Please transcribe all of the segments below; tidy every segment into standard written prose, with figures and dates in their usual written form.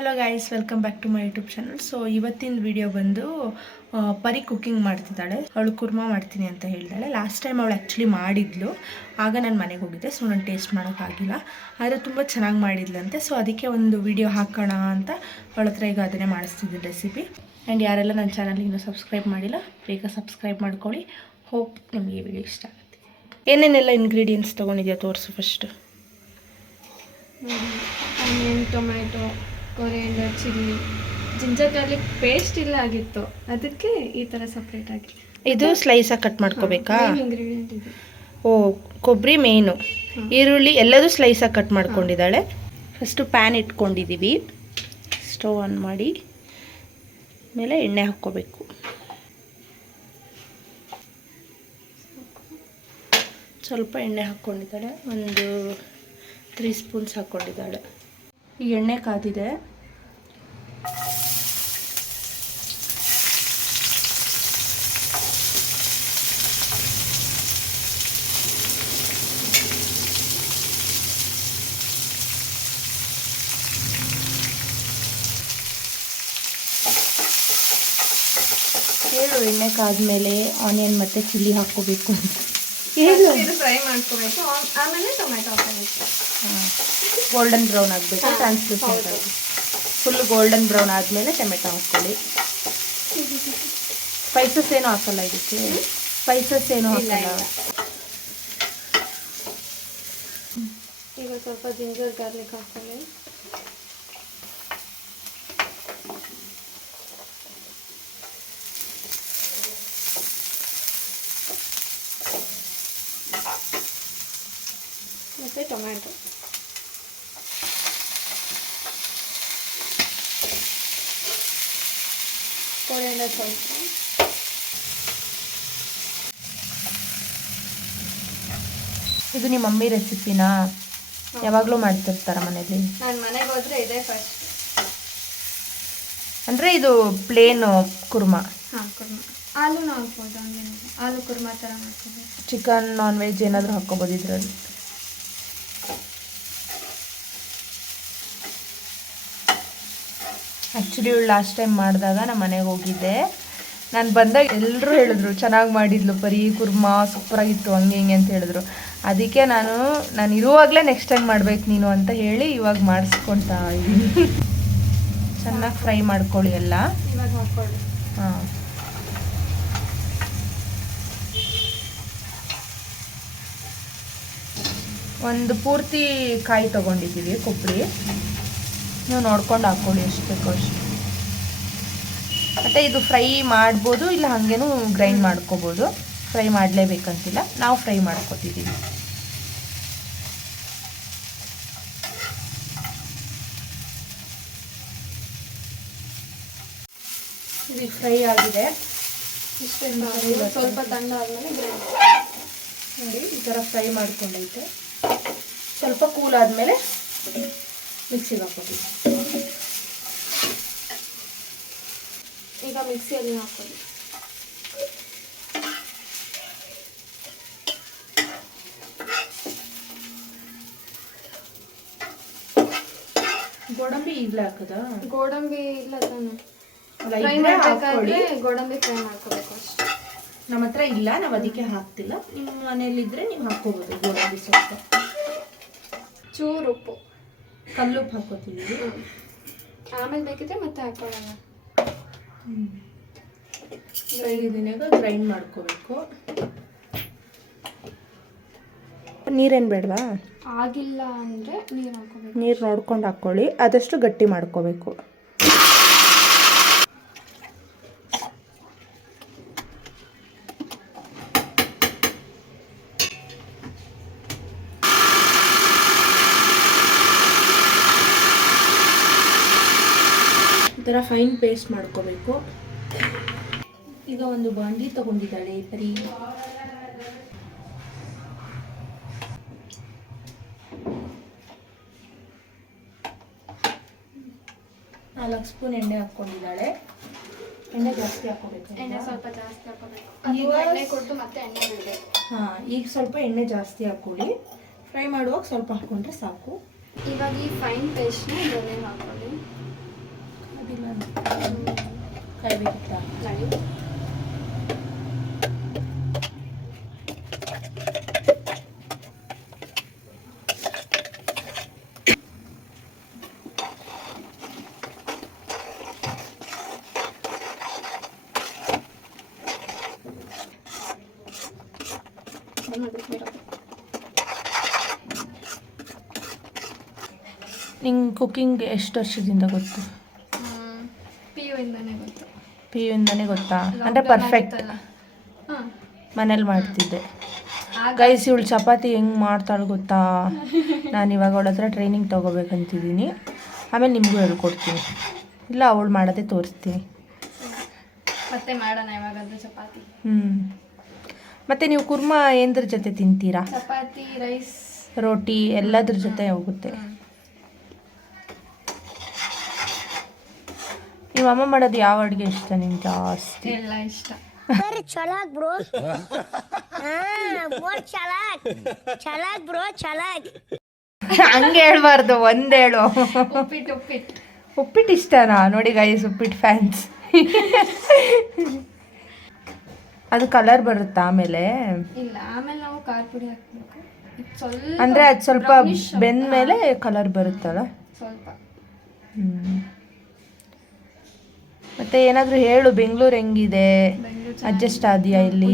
Hello guys, welcome back to my YouTube channel. So ಇವತ್ತಿನ video ಬಂದು Pari cooking ಮಾಡ್ತಿದ್ದಾಳೆ. ಅವಳು ಕುರ್ಮಾ ಮಾಡ್ತೀನಿ ಅಂತ ಹೇಳಿದಾಳೆ. ಲಾಸ್ಟ್ ಟೈಮ್ ಅವಳು ಆ್ಯಕ್ಚುಲಿ ಮಾಡಿದ್ಲು, ಆಗ ನಾನು ಮನೆಗೆ ಹೋಗಿದ್ದೆ. ಸೊ ನಾನು ಟೇಸ್ಟ್ ಮಾಡೋಕ್ಕಾಗಿಲ್ಲ, ಆದರೆ ತುಂಬ ಚೆನ್ನಾಗಿ ಮಾಡಿದ್ಲಂತೆ. ಸೊ ಅದಕ್ಕೆ ಒಂದು ವಿಡಿಯೋ ಹಾಕೋಣ ಅಂತ ಅವಳ ಹತ್ರ ಈಗ ಅದನ್ನೇ ಮಾಡಿಸ್ತಿದ್ದೆ ರೆಸಿಪಿ. ಆ್ಯಂಡ್ ಯಾರೆಲ್ಲ ನನ್ನ ಚಾನಲ್ಗೆ ಇನ್ನೂ ಸಬ್ಸ್ಕ್ರೈಬ್ ಮಾಡಿಲ್ಲ, ಬೇಗ ಸಬ್ಸ್ಕ್ರೈಬ್ ಮಾಡ್ಕೊಳ್ಳಿ. ಹೋಪ್ ನಿಮಗೆ ಈ ವಿಡಿಯೋ ಇಷ್ಟ ಆಗುತ್ತೆ. ಏನೇನೆಲ್ಲ ಇಂಗ್ರೀಡಿಯೆಂಟ್ಸ್ ತೊಗೊಂಡಿದ್ಯಾ ತೋರಿಸು first. Onion, tomato, coriander, chilli, ginger garlic paste ಇಲ್ಲ ಆಗಿತ್ತು, ಅದಕ್ಕೆ ಈ ಥರ ಸಪ್ರೇಟ್ ಆಗಿ. ಇದು ಸ್ಲೈಸಾಗಿ ಕಟ್ ಮಾಡ್ಕೋಬೇಕಾ? ಇಂಗ್ರೀಡಿಯೆಂಟ್ ಇದು. ಓ, ಕೊಬ್ಬರಿ ಮೇನು, ಈರುಳ್ಳಿ ಎಲ್ಲದೂ ಸ್ಲೈಸಾಗಿ ಕಟ್ ಮಾಡ್ಕೊಂಡಿದ್ದಾಳೆ. ಫಸ್ಟು ಪ್ಯಾನ್ ಇಟ್ಕೊಂಡಿದ್ದೀವಿ, ಸ್ಟವ್ ಆನ್ ಮಾಡಿ ಮೇಲೆ ಎಣ್ಣೆ ಹಾಕ್ಕೋಬೇಕು. ಸ್ವಲ್ಪ ಎಣ್ಣೆ ಹಾಕ್ಕೊಂಡಿದ್ದಾಳೆ, ಒಂದು 3 ಸ್ಪೂನ್ಸ್ ಹಾಕ್ಕೊಂಡಿದ್ದಾಳೆ. ಈ ಎಣ್ಣೆ ಕಾದಿದೆ. ಹೇಳು, ಎಣ್ಣೆ ಕಾದ್ಮೇಲೆ ಆನಿಯನ್ ಮತ್ತು ಚಿಲ್ಲಿ ಹಾಕ್ಕೋಬೇಕು ಅಂತ ಹೇಳು. ಫ್ರೈ ಮಾಡ್ಕೋಬೇಕು, ಆಮೇಲೆ ಟೊಮ್ಯಾಟೊ ಹಾಕಬೇಕು. ಗೋಲ್ಡನ್ ಬ್ರೌನ್ ಆಗಬೇಕು, ಟ್ರಾನ್ಸ್ಲೂಸೆಂಟ್ ಆಗಿ. ಫುಲ್ ಗೋಲ್ಡನ್ ಬ್ರೌನ್ ಆದಮೇಲೆ ಟೊಮೆಟೊ ಹಾಕ್ಕೊಳ್ಳಿ. ಸ್ಪೈಸಸ್ ಏನೂ ಹಾಕಲ್ಲ ಇದಕ್ಕೆ, ಸ್ಪೈಸಸ್ ಏನೂ ಹಾಕಲ್ಲ. ಈಗ ಸ್ವಲ್ಪ ಜಿಂಜರ್ ಗಾರ್ಲಿಕ್ ಹಾಕ್ಕೊಳ್ಳಿ. ಮತ್ತು ಟೊಮ್ಯಾಟೊ. ಕೊರಿಯಂಡರ್ ಸ್ವಲ್ಪ. ಇದು ನಿಮ್ಮ ಮಮ್ಮಿ ರೆಸಿಪಿನಾ? ಯಾವಾಗಲೂ ಮಾಡ್ತಿರ್ತಾರ ಮನೇಲಿ? ನಾನು ಮನೆಗೆ ಹೋದರೆ ಇದೇ ಫಸ್ಟ್. ಅಂದರೆ ಇದು ಪ್ಲೇನ್ ಕುರ್ಮಾ? ಹಾಂ, ಕುರ್ಮಾ. ಆಲೂನು ಹಾಕ್ಬೋದು, ಹಂಗೇನಿಲ್ಲ. ಆಲೂ ಕುರ್ಮಾ ಥರ ಮಾಡ್ಕೋಬೋದು. ಚಿಕನ್, ನಾನ್ ವೆಜ್ ಏನಾದರೂ ಹಾಕ್ಕೋಬೋದು ಇದರಲ್ಲಿ. ಆ್ಯಕ್ಚುಲಿ ಇವಳು ಲಾಸ್ಟ್ ಟೈಮ್ ಮಾಡಿದಾಗ ನಮ್ಮ ಮನೆಗೆ ಹೋಗಿದ್ದೆ. ನಾನು ಬಂದಾಗ ಎಲ್ಲರೂ ಹೇಳಿದ್ರು ಚೆನ್ನಾಗಿ ಮಾಡಿದ್ಲು ಪರಿ, ಕುರ್ಮಾ ಸೂಪರಾಗಿತ್ತು, ಹಂಗೆ ಹಿಂಗೆ ಅಂತ ಹೇಳಿದ್ರು. ಅದಕ್ಕೆ ನಾನು ಇರುವಾಗಲೇ ನೆಕ್ಸ್ಟ್ ಟೈಮ್ ಮಾಡ್ಬೇಕು ನೀನು ಅಂತ ಹೇಳಿ ಇವಾಗ ಮಾಡಿಸ್ಕೊಳ್ತಾ ಇದ್ದೀನಿ. ಚೆನ್ನಾಗಿ ಫ್ರೈ ಮಾಡ್ಕೊಳ್ಳಿ ಎಲ್ಲ. ಇವಾಗ ಹಾಕ್ಕೊಳ್ಳಿ. ಹಾಂ, ಒಂದು ಪೂರ್ತಿ ಕಾಯಿ ತೊಗೊಂಡಿದ್ದೀವಿ, ಕೊಬ್ಬರಿ. ನೀವು ನೋಡ್ಕೊಂಡು ಹಾಕ್ಕೊಳ್ಳಿ ಎಷ್ಟು ಬೇಕೋ ಅಷ್ಟು. ಮತ್ತು ಇದು ಫ್ರೈ ಮಾಡ್ಬೋದು, ಇಲ್ಲ ಹಾಗೇನೂ ಗ್ರೈಂಡ್ ಮಾಡ್ಕೋಬೋದು. ಫ್ರೈ ಮಾಡಲೇಬೇಕಂತಿಲ್ಲ, ನಾವು ಫ್ರೈ ಮಾಡ್ಕೊತಿದ್ದೀವಿ. ಇದು ಫ್ರೈ ಆಗಿದೆ. ಇಷ್ಟೇ, ಸ್ವಲ್ಪ ತಣ್ಣ ಆದಮೇಲೆ ಗ್ರೈಂಡ್ ನೋಡಿ, ಈ ಥರ ಫ್ರೈ ಮಾಡ್ಕೊಂಡೈತೆ. ಸ್ವಲ್ಪ ಕೂಲ್ ಆದಮೇಲೆ ಮಿಕ್ಸಿಗೆ ಹಾಕೋತೀವಿ. ಈಗ ಮಿಕ್ಸಿಯಲ್ಲಿ ಹಾಕೊಳ್ಳಿ. ಗೋಡಂಬಿ ಈಗಲೇ ಹಾಕೋದಾ? ಗೋಡಂಬಿ ಇಲ್ಲ ತಾನೆ, ಫ್ರೈ ಫ್ರೈ ಮಾಡಬೇಕಾದ್ರೆ ಗೋಡಂಬಿ ಫ್ರೈ ಮಾಡ್ಕೋಬೇಕು ಅಷ್ಟೇ. ನಮ್ಮ ಹತ್ರ ಇಲ್ಲ, ನಾವು ಅದಕ್ಕೆ ಹಾಕ್ತಿಲ್ಲ. ನಿಮ್ಮ ಮನೇಲಿದ್ದರೆ ನೀವು ಹಾಕ್ಕೋಬೋದು ಗೋಡಂಬಿ. ಸ್ವಲ್ಪ ಚೂರು ಉಪ್ಪು, ಕಲ್ಲುಪ್ಪು ಹಾಕೋತೀವಿ. ಆಮೇಲೆ ಬೇಕಿದ್ರೆ ಮತ್ತೆ ಹಾಕೊಳ್ಳೋಣ. ಇದನ್ನೆಲ್ಲ ಗ್ರೈಂಡ್ ಮಾಡ್ಕೋಬೇಕು. ನೀರೇನು ಬೇಡವಾ? ಆಗಿಲ್ಲ ಅಂದರೆ ನೀರು ಹಾಕೋಬೇಕು. ನೀರು ನೋಡ್ಕೊಂಡು ಹಾಕ್ಕೊಳ್ಳಿ, ಆದಷ್ಟು ಗಟ್ಟಿ ಮಾಡ್ಕೋಬೇಕು. ಈ ಥರ ಫೈನ್ ಪೇಸ್ಟ್ ಮಾಡ್ಕೋಬೇಕು. ಈಗ ಒಂದು ಬಾಂಡಿ ತಗೊಂಡಿದ್ದಾಳೆ ಪರಿ. 4 ಸ್ಪೂನ್ ಎಣ್ಣೆ ಹಾಕ್ಕೊಂಡಿದ್ದಾಳೆ. ಎಣ್ಣೆ ಜಾಸ್ತಿ ಹಾಕೋಬೇಕು. ಎಣ್ಣೆ ಸ್ವಲ್ಪ ಜಾಸ್ತಿ ಹಾಕೋಬೇಕು. ಎಣ್ಣೆ ಕೊಟ್ಟು ಮತ್ತೆ ಎಣ್ಣೆ ಬಿಡಬೇಕು. ಹಾಂ, ಈಗ ಸ್ವಲ್ಪ ಎಣ್ಣೆ ಜಾಸ್ತಿ ಹಾಕೊಳ್ಳಿ. ಫ್ರೈ ಮಾಡುವಾಗ ಸ್ವಲ್ಪ ಹಾಕ್ಕೊಂಡ್ರೆ ಸಾಕು. ಇವಾಗ ಈ ಫೈನ್ ಪೇಸ್ಟ್ನ ಇದರಲ್ಲಿ ಹಾಕೊಳ್ಳಿ. ಕಾಯ್ಬೇಕಿತ್ತ? ನಿಂಗೆ ಕುಕ್ಕಿಂಗ್ ಎಷ್ಟು ವರ್ಷದಿಂದ ಗೊತ್ತು? PU ಇಂದಾನೆ ಗೊತ್ತು. PU ಇಂದಾನೆ ಗೊತ್ತಾ? ಅಂದರೆ ಪರ್ಫೆಕ್ಟ್ ಮನೇಲಿ ಮಾಡ್ತಿದ್ದೆ. ಗೈಸ್ ಇವಳು ಚಪಾತಿ ಹೆಂಗೆ ಮಾಡ್ತಾಳೆ ಗೊತ್ತಾ? ನಾನು ಇವಾಗ ಅವಳ ಹತ್ರ ಟ್ರೈನಿಂಗ್ ತೊಗೋಬೇಕಂತಿದ್ದೀನಿ. ಆಮೇಲೆ ನಿಮಗೂ ಹೇಳ್ಕೊಡ್ತೀನಿ, ಇಲ್ಲ ಅವಳು ಮಾಡೋದೇ ತೋರಿಸ್ತೀನಿ. ಮತ್ತೆ ಮಾಡೋಣ ಇವಾಗಾದ್ರೂ ಚಪಾತಿ. ಮತ್ತು ನೀವು ಕುರ್ಮಾ ಏನದ್ರ ಜೊತೆ ತಿಂತೀರಾ? ಚಪಾತಿ, ರೈಸ್, ರೋಟಿ ಎಲ್ಲದ್ರ ಜೊತೆ ಹೋಗುತ್ತೆ. ನಿಮ್ಮ ಅಮ್ಮ ಮಾಡೋದು ಯಾವ ಅಡುಗೆ ಇಷ್ಟ ನಿಮ್ಗೆ ಜಾಸ್ತಿ? ಎಲ್ಲ ಇಷ್ಟ. ಹಂಗೆ ಹೇಳ್ಬಾರ್ದು, ಒಂದೇಳು. ಉಪ್ಪಿಟ್ಟು ಉಪ್ಪಿಟ್ಟು ಉಪ್ಪಿಟ್ಟು ಇಷ್ಟನಾ? ನೋಡಿ ಗೈಸ್, ಉಪ್ಪಿಟ್ಟು ಫ್ಯಾನ್ಸ್. ಅದು ಕಲರ್ ಬರುತ್ತಾ ಆಮೇಲೆ? ಇಲ್ಲ, ಆಮೇಲೆ ನಾವು ಖಾರ ಪುಡಿ ಹಾಕ್ಬೇಕು. ಸ್ವಲ್ಪ ಅಂದರೆ ಅದು ಸ್ವಲ್ಪ ಬೆಂದ ಮೇಲೆ ಕಲರ್ ಬರುತ್ತಲ್ಲ ಸ್ವಲ್ಪ. ಮತ್ತೆ ಏನಾದರೂ ಹೇಳು, ಬೆಂಗಳೂರು ಹೆಂಗಿದೆ? ಅಡ್ಜಸ್ಟ್ ಆದ್ಯಾ ಇಲ್ಲಿ?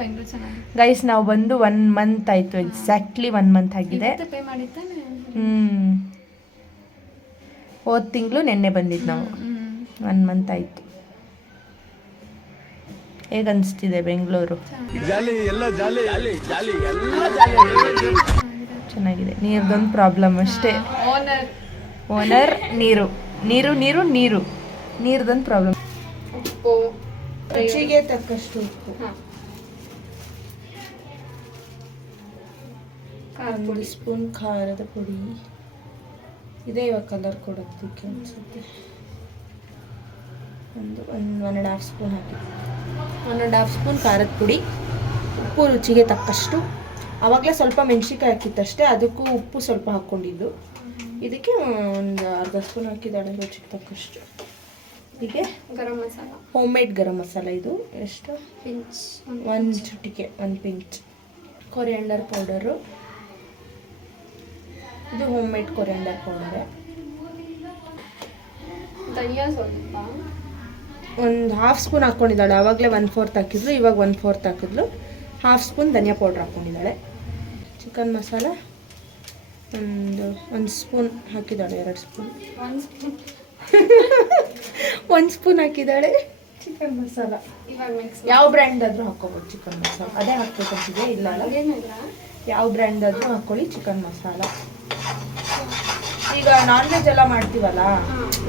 ಬೆಂಗಳೂರು ಚೆನ್ನಾಗಿದೆ ಗೈಸ್. ನಾವು ಬಂದು 1 ಮಂತ್ ಆಯಿತು, ಎಕ್ಸಾಕ್ಟ್ಲಿ 1 ಮಂತ್ ಆಗಿದೆ. ಹೋದ ತಿಂಗಳು ನೆನ್ನೆ ಬಂದಿದ್ದು ನಾವು. 1 ಮಂತ್ ಆಯಿತು. ಹೇಗನ್ನಿಸ್ತಿದೆ ಬೆಂಗಳೂರು? ಚೆನ್ನಾಗಿದೆ. ನೀರ್ದೊಂದು ಪ್ರಾಬ್ಲಮ್ ಅಷ್ಟೇ. ಓನರ್ ನೀರು ನೀರು ನೀರು ನೀರು ನೀರ್ದೊಂದು ಪ್ರಾಬ್ಲಮ್. ಉಪ್ಪು, ರುಚಿಗೆ ತಕ್ಕಷ್ಟು ಉಪ್ಪು, 1 ಸ್ಪೂನ್ ಖಾರದ ಪುಡಿ. ಇದೇ ಇವಾಗ ಕಲರ್ ಕೊಡೋದಕ್ಕೆ ಅನಿಸುತ್ತೆ. 1.5 ಸ್ಪೂನ್ ಹಾಕಿ, 1.5 ಸ್ಪೂನ್ ಖಾರದ ಪುಡಿ. ಉಪ್ಪು ರುಚಿಗೆ ತಕ್ಕಷ್ಟು. ಆವಾಗಲೇ ಸ್ವಲ್ಪ ಮೆಣಸಿನ್ಕಾಯಿ ಹಾಕಿತ್ತಷ್ಟೇ, ಅದಕ್ಕೂ ಉಪ್ಪು ಸ್ವಲ್ಪ ಹಾಕ್ಕೊಂಡಿದ್ದು. ಇದಕ್ಕೆ ಒಂದು ಅರ್ಧ ಸ್ಪೂನ್ ಹಾಕಿದ್ದಾಳೆ ರುಚಿಗೆ ತಕ್ಕಷ್ಟು. ಹೀಗೆ ಗರಂ ಮಸಾಲ, ಹೋಮ್ ಮೇಡ್ ಗರಂ ಮಸಾಲ. ಇದು ಎಷ್ಟು? ಪಿಂಚ್, 1 ಚಿಟಿಕೆ, 1 ಪಿಂಚ್. ಕೊರಿಯಾಂಡರ್ ಪೌಡರು, ಇದು ಹೋಮ್ ಮೇಡ್ ಕೊರಿಯಾಂಡರ್ ಪೌಡರೇ. ಧನಿಯಾ ಸ್ವಲ್ಪ, 1/2 ಸ್ಪೂನ್ ಹಾಕ್ಕೊಂಡಿದ್ದಾಳೆ. ಆವಾಗಲೇ 1/4 ಹಾಕಿದ್ಲು, ಇವಾಗ 1/4 ಹಾಕಿದ್ಲು. 1/2 ಸ್ಪೂನ್ ಧನಿಯಾ ಪೌಡ್ರ್ ಹಾಕ್ಕೊಂಡಿದ್ದಾಳೆ. ಚಿಕನ್ ಮಸಾಲ ಒಂದು ಸ್ಪೂನ್ ಹಾಕಿದ್ದಾಳೆ. 2 ಸ್ಪೂನ್, 1 ಸ್ಪೂನ್ ಹಾಕಿದ್ದಾಳೆ ಚಿಕನ್ ಮಸಾಲ. ಯಾವ ಬ್ರ್ಯಾಂಡ್ ಆದರೂ ಹಾಕ್ಕೋಬೋದು ಚಿಕನ್ ಮಸಾಲ. ಅದೇ ಹಾಕ್ಬೇಕಂತಿದೆ, ಇಲ್ಲ ಯಾವ ಬ್ರ್ಯಾಂಡ್ ಆದರೂ ಹಾಕ್ಕೊಳ್ಳಿ ಚಿಕನ್ ಮಸಾಲ. ಈಗ ನಾನ್ ವೆಜ್ ಎಲ್ಲ ಮಾಡ್ತೀವಲ್ಲ,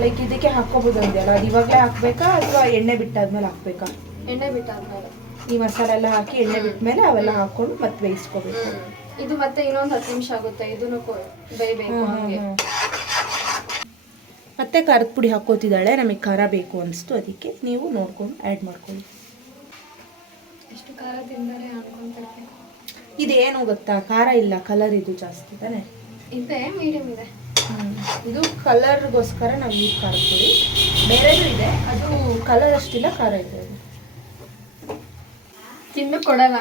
ಲೈಕ್ ಇದಕ್ಕೆ ಹಾಕ್ಕೋಬೋದು ಅಂದೆಲ್ಲ, ಅದು ಇವಾಗಲೇ ಹಾಕ್ಬೇಕಾ ಅಥವಾ ಎಣ್ಣೆ ಬಿಟ್ಟಾದ್ಮೇಲೆ ಹಾಕ್ಬೇಕಾ? ಎಣ್ಣೆ ಬಿಟ್ಟಾದ್ಮೇಲೆ. ಈ ಮಸಾಲ ಎಲ್ಲ ಹಾಕಿ ಎಣ್ಣೆ ಬಿಟ್ಮೇಲೆ ಅವೆಲ್ಲ ಹಾಕ್ಕೊಂಡು ಮತ್ತೆ ಬೇಯಿಸ್ಕೋಬೇಕು. ಇದು ಮತ್ತೆ ಇನ್ನೊಂದು 10 ನಿಮಿಷ ಆಗುತ್ತೆ, ಇದನ್ನು ಬೇಯಬೇಕು. ಮತ್ತೆ ಖಾರದ ಪುಡಿ ಹಾಕೋತಿದ್ದಾಳೆ. ನಮಗೆ ಖಾರ ಬೇಕು ಅನಿಸ್ತು, ಅದಕ್ಕೆ ನೀವು ನೋಡ್ಕೊಂಡು ಆ್ಯಡ್ ಮಾಡ್ಕೊಳ್ಳಿ. ಎಷ್ಟು ಖಾರ ತಿಂದರೆ ಅನ್ಕೊಂತಾರೆ. ಇದೇನು ಗೊತ್ತಾ, ಖಾರ ಇಲ್ಲ, ಕಲರ್ ಇದು ಜಾಸ್ತಿ ತಾನೆ. ಇದೆ, ಮೀಡಿಯಮ್ ಇದೆ. ಇದು ಕಲರ್ಗೋಸ್ಕರ ನಾವು ಈ ಖಾರದ ಪುಡಿ. ಬೇರೆದು ಇದೆ, ಅದು ಕಲರ್ ಅಷ್ಟಿಲ್ಲ, ಖಾರ ಇದೆ. ಅದು ತಿಂದು ಕೊಡಲ್ಲ.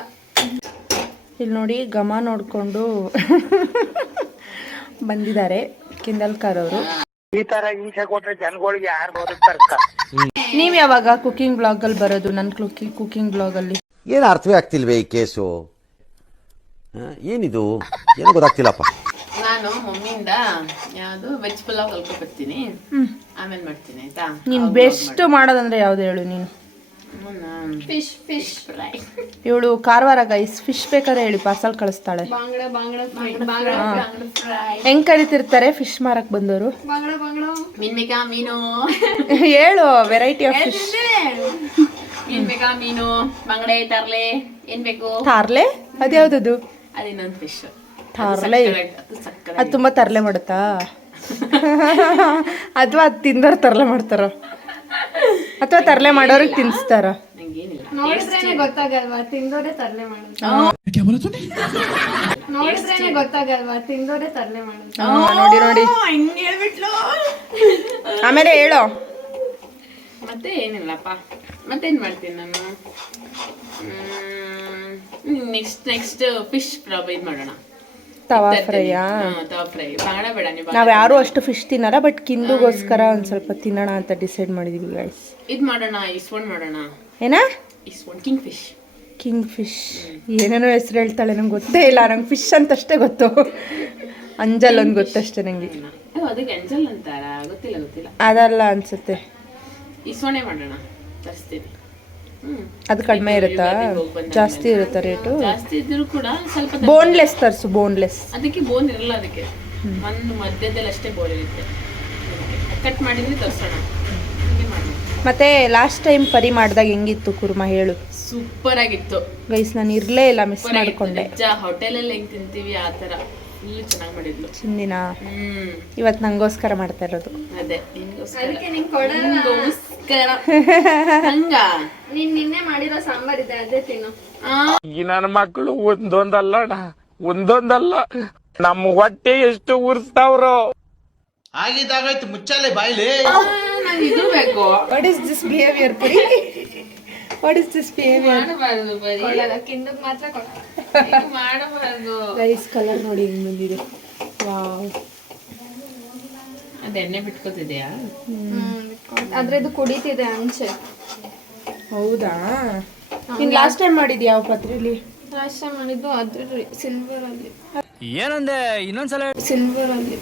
ಇಲ್ಲಿ ನೋಡಿ, ಘಮ ನೋಡಿಕೊಂಡು ಬಂದಿದ್ದಾರೆ ಕಿಂದಲ್ಕರ್ ಅವರು. ಈ ತರ ಹಿಂಸೆ ಕೊಟ್ರೆ ಜನಗಳಿಗೆ ಯಾರು ಬದುಕ್ತಾರೆ? ನೀವು ಯಾವಾಗ ಕುಕಿಂಗ್ ಬ್ಲಾಗಲ್ಲಿ ಬರೋದು? ನನ್ನ ಕುಕಿಂಗ್ ಬ್ಲಾಗಲ್ಲಿ ಏನು ಅರ್ಥವೇ ಆಗ್ತಿಲ್ವೇ ಈ ಕೇಸು? ಏನಿದು ಏನೋ ಗೊತ್ತಾಗ್ತಿಲ್ಲಪ್ಪ. ನಾನು ಮಮ್ಮಿಯಿಂದ ಯಾವುದು ವೆಜ್ ಪುಲಾವ್ ಕಲ್ಕೊಬರ್ತೀನಿ, ಆಮೇಲೆ ಮಾಡ್ತೀನಿ ಆಯ್ತಾ. ನೀನು ಬೆಸ್ಟ್ ಮಾಡೋದಂದ್ರೆ ಯಾವ್ದು ಹೇಳು ನೀನು? Fish fish fry. ಇವಳು ಕಾರವಾರ ಗೈಸ್. ಫಿಶ್ ಬೇಕಾದ್ರೆ ಹೇಳಿ, ಪಾರ್ಸಲ್ ಕಳಿಸ್ತಾಳೆ. ಬಾಂಗ್ಡಾ ಬಾಂಗ್ಡಾ ಫ್ರೈ. ಹೆಂಗ್ ಕರಿತಿರ್ತಾರೆ ಫಿಶ್ ಮಾರಕ್ ಬಂದವರು? ಬಾಂಗ್ಡಾ ಬಾಂಗ್ಡಾ. ಮೀನ್ ಬೇಕಾ? ಮೀನು ಹೇಳು, ವೆರೈಟಿ ಆಫ್ ಫಿಶ್. ಮೀನ್ ಬೇಕಾ? ಮೀನು, ಬಂಗಡೆ, ತರ್ಲೆ, ಏನ್ ಬೇಕು? ತಾರ್ಲೆ? ಅದ್ಯಾವ್ದದು? ಅದಿನ್ನೊಂದು ಫಿಶ್. ತಾರ್ಲೆ ಅದು ತುಂಬಾ ತರ್ಲೆ ಮಾಡುತ್ತಾ? ಅಥವಾ ಅದು ತಿಂದವ್ರು ತರ್ಲೆ ಮಾಡ್ತಾರ, ಅಥವಾ ತರ್ಲೆ ಮಾಡೋರಿಗೆ ತಿನ್ಸ್ತಾರ? ನೋಡಿದ್ರೇನೆ ಗೊತ್ತಾಗಲ್ವಾ, ತಿಂದೋರೆ ತರ್ಲೆ ಮಾಡೋದು. ನೋಡಿದ್ರೇನೆ ಗೊತ್ತಾಗಲ್ವಾ, ತಿಂದೋರೆ ತರ್ಲೆ ಮಾಡೋದು. ನೋಡಿ ನೋಡಿ, ಆಮೇಲೆ ಹೇಳೋ. ಮತ್ತೆ ಏನಿಲ್ಲಪ್ಪ, ಮತ್ತೇನ್ ಮಾಡ್ತೀನಿ ನಾನು. ನೆಕ್ಸ್ಟ್ ಫಿಶ್ ಇದು ಮಾಡೋಣ. ತವಾ ಫ್ರೈಯಾ? ತವಾ ಫ್ರೈ. ಬಾಣ ಬೇಡ ನೀವು. ನಾವು ಯಾರು ಅಷ್ಟು ಫಿಶ್ ತಿನ್ನಲ್ಲ, ಬಟ್ ಕಿಂದುಗೋಸ್ಕರ ಒಂದು ಸ್ವಲ್ಪ ತಿನ್ನೋಣ ಅಂತ ಡಿಸೈಡ್ ಮಾಡಿದೀವಿ ಗೈಸ್. ಇದು ಮಾಡೋಣ, ಇಸ್ವನ್ ಮಾಡೋಣ. ಏನಾ? ಇಸ್ವನ್ ಕಿಂಗ್ ಫಿಶ್. ಕಿಂಗ್ ಫಿಶ್ ಏನೇನೋ ಹೆಸರು ಹೇಳ್ತಾಳೆ, ನಂಗೆ ಗೊತ್ತೇ ಇಲ್ಲ. ನಂಗೆ ಫಿಶ್ ಅಂತಷ್ಟೇ ಗೊತ್ತು, ಅಂಜಲ್ ಒಂದು ಗೊತ್ತಷ್ಟೇ ನನಗೆ. ಅದಕ್ಕೆ ಅಂಜಲ್ ಅಂತಾರ? ಗೊತ್ತಿಲ್ಲ. ಅದಲ್ಲ ಅನ್ಸುತ್ತೆ. ಇಸ್ವನೇ ಮಾಡೋಣ, ತರಿಸ್ತೀನಿ. ಅದು ಕಡಿಮೆ ಇರುತ್ತಾ? ಜಾಸ್ತಿ ಇರುತ್ತಾ ರೇಟು? ಜಾಸ್ತಿ ಇದ್ರೂ ಕೂಡ ಸ್ವಲ್ಪ ಬೋನ್ಲೆಸ್ ತರಿಸು, ಬೋನ್ಲೆಸ್. ಅದಕ್ಕೆ ಬೋನ್ ಇರಲ್ಲ, ಅದಕ್ಕೆ ಒಂದು ಮಧ್ಯದಲ್ಲಿ ಅಷ್ಟೇ ಬೋನ್ ಇರುತ್ತೆ. ಕಟ್ ಮಾಡಿದ್ರೆ ತರಿಸೋಣ. ಮತ್ತೆ ಲಾಸ್ಟ್ ಟೈಮ್ ಪರಿ ಮಾಡಿದಾಗ ಹೆಂಗಿತ್ತು ಕುರ್ಮಾ ಹೇಳು? ಸೂಪರ್ ಆಗಿತ್ತು ಗೈಸ್, ನಾನು ಇರಲೇ ಇಲ್ಲ, ಮಿಸ್ ಮಾಡ್ಕೊಂಡೆ. ಹೋಟೆಲಲ್ಲಿ ಹೆಂಗ್ ತಿಂತೀವಿ ಆ ಥರ ಫುಲ್ ಚೆನ್ನಾಗಿ ಮಾಡಿದ್ಲು ಚಿಂದಿನ. ಇವತ್ತು ನಂಗೋಸ್ಕರ ಮಾಡ್ತಾ ಇರೋದು. ಅದೇ ಅದಕ್ಕೆ ನಿಂಗೆ ಕೊಡೋಣ. ಹಂಗ ನೀನ್ ನಿನ್ನೆ ಮಾಡಿರೋ ಸಾಂಬಾರ್ ಇದೆ, ಅದೇ ತಿನ್ನು. ಈ ನನ್ನ ಮಕ್ಕಳು ಒಂದೊಂದಲ್ಲ ನಮ್ಮ ಹೊಟ್ಟೆ ಎಷ್ಟು ಉರ್ಸ್ತಾವ್ರೋ. ಆಗಿದ್ದಾಗಾಯ್ತು, ಮುಚ್ಚಾಲೆ ಬಾಯ್ಲಿ. ನಂಗೆ ಇದು ಬೇಕು. ವಾಟ್ ಇಸ್ ದಿಸ್ ಬಿಹೇವಿಯರ್ ಪರಿ? What is this behaviour? ಮಾಡಬಾರ್ದು ಬರೀ ಕೊಡಲ್ಲ, ಕಿಂದಕ್ ಮಾತ್ರ ಕೊಡಲ್ಲ. ಮಾಡಬಾರ್ದು. ಗೈಸ್, ಕಲರ್ ನೋಡಿ ಹೆಂಗ್ ಬಂದಿದೆ. ವಾವ್, ಅದು ಎಣ್ಣೆ ಬಿಟ್ಕೋತಿದ್ಯಾ? ಆದ್ರೆ ಇದು ಕುಡಿತಿದೆ ಅಂಚೆ. ಹೌದಾ? ನೀನ್ ಲಾಸ್ಟ್ ಟೈಮ್ ಮಾಡಿದ್ಯಾ ಯಾವ ಪಾತ್ರೆಲಿ? ಲಾಸ್ಟ್ ಟೈಮ್ ಮಾಡಿದ್ದು ಅದ್ರ ಸಿಲ್ವರ್ ಅಲ್ಲಿ. ಏನಂದೆ ಇನ್ನೊಂದ್ಸಲ? ಸಿಲ್ವರ್ ಅಲ್ಲಿ.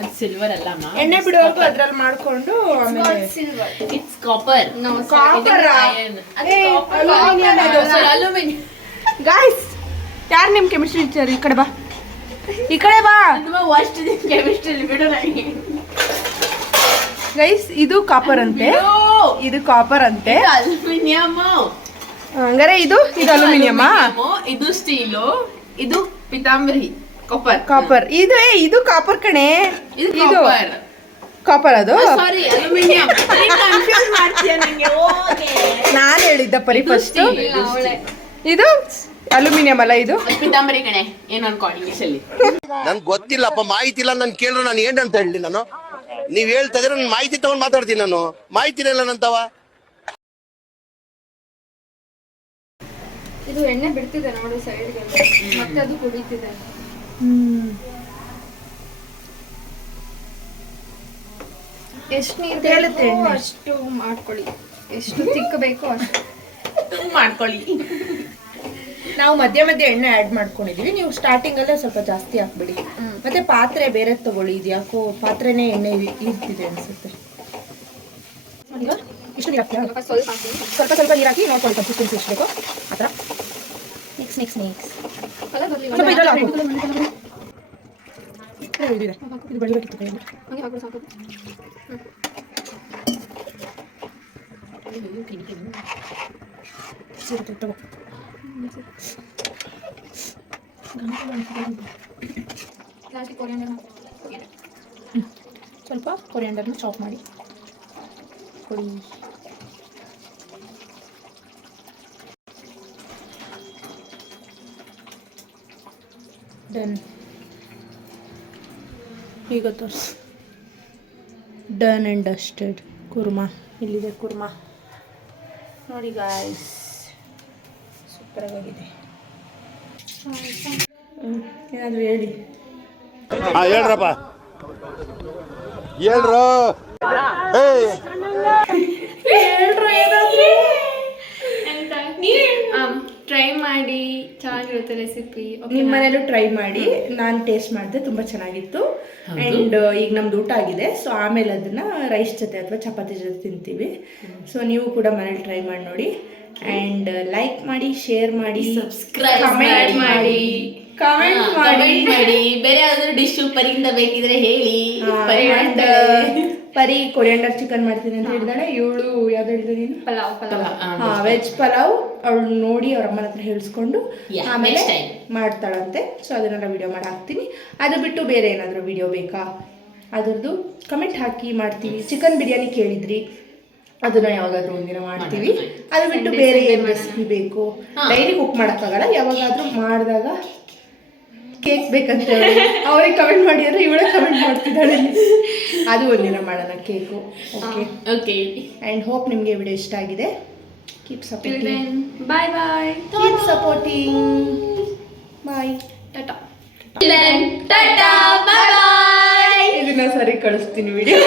ಅದು ಸಿಲ್ವರ್ ಅಲ್ಲ ಅಮ್ಮ. ಎಣ್ಣೆ ಬಿಡುವಾಗ ಅದ್ರಲ್ಲಿ ಮಾಡ್ಕೊಂಡು ಆಮೇಲೆ silver. It's copper. Copper aluminium. Guys, ಯಾರು ನಿಮ್ ಕೆಮಿಸ್ಟ್ರಿ ಟೀಚರ್? ಈ ಕಡೆ ಬಾ, ಈ ಕಡೆ ಬಾ. ತುಂಬಾ ವರ್ಸ್ಟ್ ಕೆಮಿಸ್ಟ್ರಿ ಬಿಡು ನನಗೆ. ಗೈಸ್, ಇದು ಕಾಪರ್ ಅಂತೆ, ಇದು ಕಾಪರ್ ಅಂತೆ. ಅಲ್ಯೂಮಿನಿಯಂ. ಹಂಗಾರೆ ಇದು ಅಲ್ಯೂಮಿನಿಯಂ, ಇದು ಸ್ಟೀಲು, ಇದು ಪಿತಾಂಬರಿ. ಕಾಪರ್ ಇದು ಕಾಪರ್ ಕಣೆ. ಇದು ಕಾಪರ್. ಕಾಪರ್ ಅದು? ಸಾರಿ, ಅಲ್ಯೂಮಿನಿಯಂ. ಕನ್ಫ್ಯೂಸ್ ಮಾಡ್ತೀಯ ನನಗೆ. ಓಕೆ, ನಾನು ಹೇಳಿದ್ದ ಪರಿ ಫಸ್ಟ್. ಇದು ಅಲ್ಯೂಮಿನಿಯಂ ಅಲ್ಲ, ಇದು ಪಿತಾಂಬರಿ ಕಣೆ. ಏನು ಅನ್ಕೊಂಡು ಇಂಗ್ಲೀಷಲ್ಲಿ ನನ್ಗೆ ಗೊತ್ತಿಲ್ಲಪ್ಪ, ಮಾಹಿತಿ ಇಲ್ಲ. ನಾನು ಕೇಳಿದ್ರೆ ನಾನು ಏನಂತ ಹೇಳಿ? ನಾನು ನೀವ್ ಹೇಳ್ತಾ ಇದ್ರೆ ನಾನು ಮಾಹಿತಿ ತಗೊಂಡ್ ಮಾತಾಡ್ತೀನಿ. ನಾನು ಮಾಹಿತಿನೇ ಇಲ್ಲ ನಂತವ. ಇದು ಎಣ್ಣೆ ಬಿಡ್ತಿದೆ ನೋಡು ಸೈಡ್ಗೆ, ಮತ್ತೆ ಅದು ಕುಡಿತಿದೆ. ಎಷ್ಟು ನೀರು ಬೇಕೋ ಅಷ್ಟು ಮಾಡ್ಕೊಳ್ಳಿ, ಎಷ್ಟು ತಿಕ್ಕ ಬೇಕೋ ಅಷ್ಟು ಮಾಡ್ಕೊಳ್ಳಿ. ನಾವು ಮಧ್ಯ ಎಣ್ಣೆ ಆ್ಯಡ್ ಮಾಡ್ಕೊಂಡಿದೀವಿ. ನೀವು ಸ್ಟಾರ್ಟಿಂಗ್ ಅಲ್ಲೇ ಸ್ವಲ್ಪ ಜಾಸ್ತಿ ಹಾಕ್ಬಿಡಿ. ಮತ್ತೆ ಪಾತ್ರೆ ಬೇರೆ ತಗೊಳ್ಳಿ, ಇದು ಯಾಕೋ ಪಾತ್ರೆನೇ ಎಣ್ಣೆ ಇರ್ತಿದೆ ಅನ್ಸುತ್ತೆ. ಇಷ್ಟು ನೀರು ಹಾಕ್ತೀರಾ? ಸ್ವಲ್ಪ ನೀರು ಹಾಕಿ ನೋಡ್ಕೊಳ್ಳಿ ಕನ್ಸಿಸ್ಟೆನ್ಸಿ ಎಷ್ಟು ಬೇಕೋ ಆ ಥರ. ನೆಕ್ಸ್ಟ್ ಕಲರ್ ಬರಲಿ. ಸ್ವಲ್ಪ ಇದ್ರಲ್ಲಿ ಹಾಕು. ಇದಿದೆ, ಇದು ಬೆಳಿಬೇಕಿತ್ತು ಕೈಯಲ್ಲಿ. ಹಂಗೆ ಹಾಕ್ಬಿಡು ಸಾಕು. ಸಿಗುತ್ತೆ, ತಗೋ. ಸ್ವಲ್ಪ ಕೊರಿಯಾಂಡರ್ನ ಚಾಪ್ ಮಾಡಿ ಕೊಡಿ. ಡನ್. ಈಗ ತೋರಿಸಿ. Done and dusted kurma. ಇಲ್ಲಿದೆ ಕುರ್ಮಾ ನೋಡಿ ಗಾಯ್ಸ್, ಸೂಪರಾಗಿದೆ. ಏನಾದರೂ ಹೇಳಿ. ಹೇಳ್ರಪ್ಪ, ಹೇಳ್ರು. ಟ್ರೈ ಮಾಡಿ, ಚೆನ್ನಾಗಿರುತ್ತೆ ರೆಸಿಪಿ. ನಿಮ್ಮ ಮನೇಲೂ ಟ್ರೈ ಮಾಡಿ. ನಾನು ಟೇಸ್ಟ್ ಮಾಡಿದೆ, ತುಂಬ ಚೆನ್ನಾಗಿತ್ತು. ಆ್ಯಂಡ್ ಈಗ ನಮ್ದು ಊಟ ಆಗಿದೆ. ಸೊ ಆಮೇಲೆ ಅದನ್ನು ರೈಸ್ ಜೊತೆ ಅಥವಾ ಚಪಾತಿ ಜೊತೆ ತಿಂತೀವಿ. ಸೊ ನೀವು ಕೂಡ ಮನೇಲಿ ಟ್ರೈ ಮಾಡಿ ನೋಡಿ. ಆ್ಯಂಡ್ ಲೈಕ್ ಮಾಡಿ, ಶೇರ್ ಮಾಡಿ, ಸಬ್ಸ್ಕ್ರೈಬ್ ಮಾಡಿ, ಕಮೆಂಟ್ ಮಾಡಿ. ಬೇರೆ ಯಾವ್ದಾದ್ರು ಡಿಶ್ ಪರಿಯಿಂದ ಬೇಕಿದ್ರೆ ಹೇಳಿ. ಪರಿ ಕೊರಿಯಾಂಡರ್ ಚಿಕನ್ ಮಾಡ್ತೀನಿ ಅಂತ ಹೇಳಿದಾಳೆ. ಇವಳು ಯಾವ್ದು ಹೇಳಿದೆ ನೀನು? ಪಲಾವ್. ವೆಜ್ ಪಲಾವ್. ಅವಳು ನೋಡಿ ಅವ್ರ ಅಮ್ಮನ ಹತ್ರ ಹೇಳಿಸ್ಕೊಂಡು ಆಮೇಲೆ next time ಮಾಡ್ತಾಳಂತೆ. ಸೊ ಅದನ್ನೆಲ್ಲ ವಿಡಿಯೋ ಮಾಡಿ ಹಾಕ್ತೀನಿ. ಅದು ಬಿಟ್ಟು ಬೇರೆ ಏನಾದರೂ ವಿಡಿಯೋ ಬೇಕಾ ಅದರದ್ದು ಕಮೆಂಟ್ ಹಾಕಿ, ಮಾಡ್ತೀವಿ. ಚಿಕನ್ ಬಿರಿಯಾನಿ ಕೇಳಿದ್ರಿ, ಅದನ್ನ ಯಾವಾಗಾದ್ರೂ ಒಂದಿನ ಮಾಡ್ತೀವಿ. ಅದು ಬಿಟ್ಟು ಬೇರೆ ಏನು ರೆಸಿಪಿ ಬೇಕು, ಡೈಲಿ ಕುಕ್ ಮಾಡೋಕ್ಕಾಗಲ್ಲ, ಯಾವಾಗಾದ್ರೂ ಮಾಡಿದಾಗ ಕೇಕ್ ಬೇಕಂತ ಅವ್ರಿಗೆ ಕಮೆಂಟ್ ಮಾಡಿ ಅಂದ್ರೆ ಇವಳೇ ಕಮೆಂಟ್ ಮಾಡ್ತಿದ್ದಾಳೆ. ಅದು ಒಂದಿನ ಮಾಡೋಣ cake. Okay okay and hope ನಿಮಗೆ ವಿಡಿಯೋ ಇಷ್ಟ ಆಗಿದೆ. Keep supporting. Bye bye. Keep supporting. Bye. Tata. Tata bye bye. ಇದನ್ನ ಸರಿ ಕಳಿಸ್ತೀನಿ ವಿಡಿಯೋ.